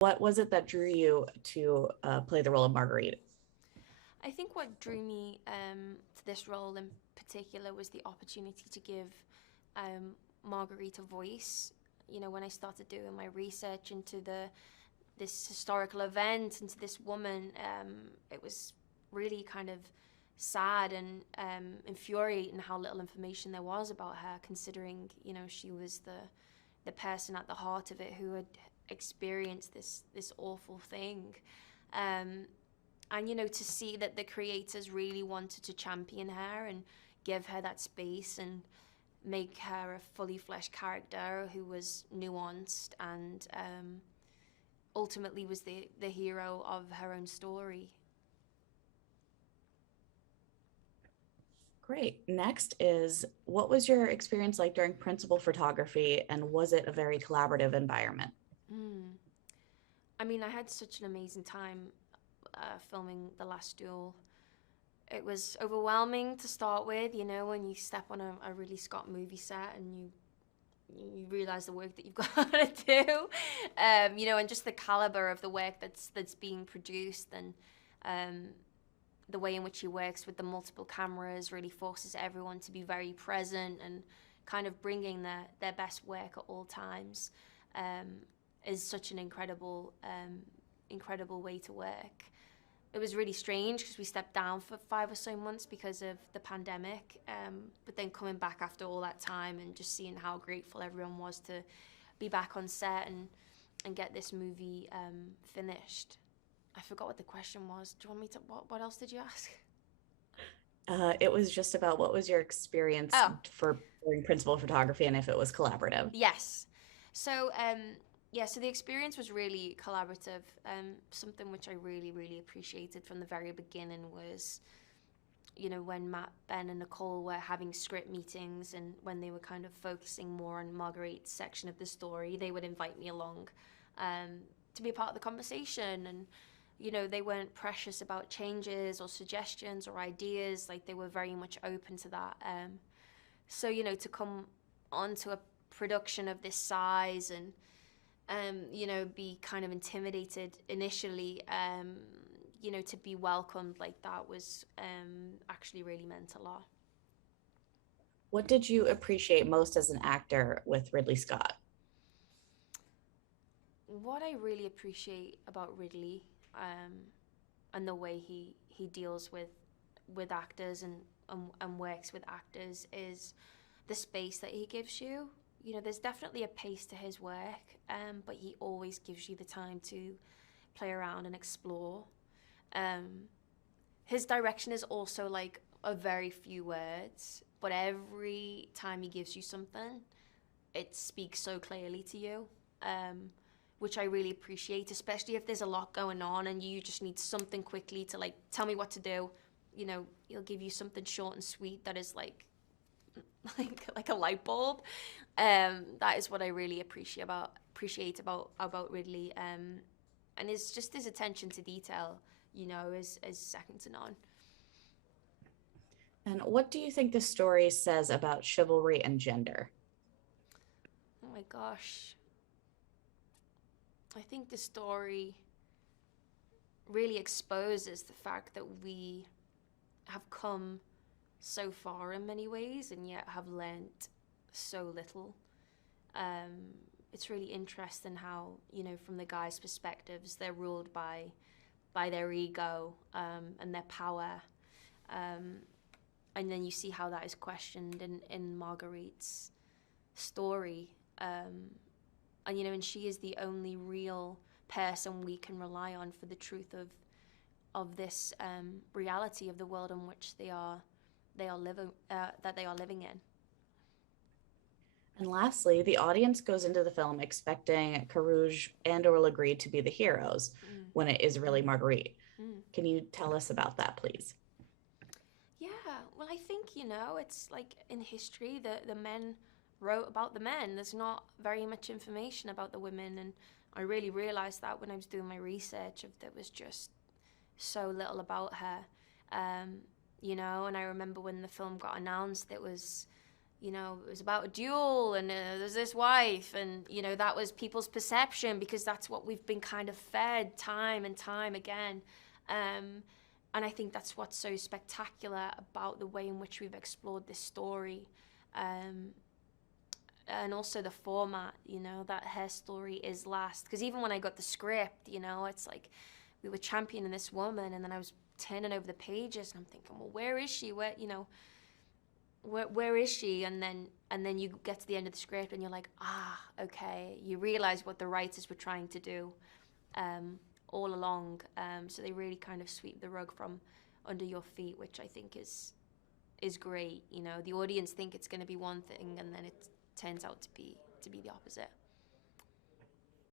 What was it that drew you to play the role of Marguerite? I think what drew me to this role in particular was the opportunity to give Marguerite a voice. You know, when I started doing my research into this historical event, into this woman, it was really kind of sad and infuriating how little information there was about her, considering she was the person at the heart of it who had experienced this awful thing. Um, and to see that the creators really wanted to champion her and give her that space and make her a fully fleshed character who was nuanced and ultimately was the hero of her own story. Great. Next is what was your experience like during principal photography, and was it a very collaborative environment? Mm. I mean, I had such an amazing time filming The Last Duel. It was overwhelming to start with, when you step on a really Scott movie set and you realize the work that you've got to do, and just the caliber of the work that's being produced and um, the way in which he works with the multiple cameras really forces everyone to be very present and kind of bringing their best work at all times um, is such an incredible way to work. It was really strange because we stepped down for 5 or so months because of the pandemic. But then coming back after all that time and just seeing how grateful everyone was to be back on set and get this movie finished. I forgot what the question was. Do you want me to? What else did you ask? It was just about what was your experience Oh, for doing principal photography and if it was collaborative. yes. So, yeah, so the experience was really collaborative. Something which I really, really appreciated from the very beginning was, when Matt, Ben, and Nicole were having script meetings and when they were kind of focusing more on Marguerite's section of the story, they would invite me along um, to be a part of the conversation. And, they weren't precious about changes or suggestions or ideas. Like, they were very much open to that. So, to come onto a production of this size and be kind of intimidated initially, to be welcomed like that was actually really meant a lot. What did you appreciate most as an actor with Ridley Scott? What I really appreciate about Ridley and the way he deals with actors and works with actors is the space that he gives you. There's definitely a pace to his work, but he always gives you the time to play around and explore. Um, his direction is also like a very few words, but every time he gives you something, it speaks so clearly to you, um, which I really appreciate, especially if there's a lot going on and you just need something quickly to like tell me what to do. He'll give you something short and sweet that is like like a light bulb. That is what I really appreciate about Ridley. And his just his attention to detail, is second to none. And what do you think the story says about chivalry and gender? Oh my gosh, I think the story really exposes the fact that we have come so far in many ways and yet have learnt so little. It's really interesting how, from the guys' perspectives, they're ruled by their ego and their power. Um, and then you see how that is questioned in Marguerite's story. And she is the only real person we can rely on for the truth of this reality of the world in which they are living in. And lastly, the audience goes into the film expecting Carouge and or Legree to be the heroes Mm. when it is really Marguerite. Mm. Can you tell us about that, please? Yeah, well, I think, it's like in history, the men wrote about the men. There's not very much information about the women, and I really realized that when I was doing my research, of there was just so little about her. And I remember when the film got announced, it was you know, it was about a duel and there's this wife, and you know, that was people's perception because that's what we've been kind of fed time and time again. And I think that's what's so spectacular about the way in which we've explored this story. Um, and also the format, you know, that her story is last. Because even when I got the script, you know, it's like we were championing this woman, and then I was turning over the pages, and I'm thinking, well, where is she? Where, you know, where is she? And then you get to the end of the script, and you're like, ah, okay. You realize what the writers were trying to do um, all along. So they really kind of sweep the rug from under your feet, which I think is great. You know, the audience think it's going to be one thing, and then it turns out to be the opposite.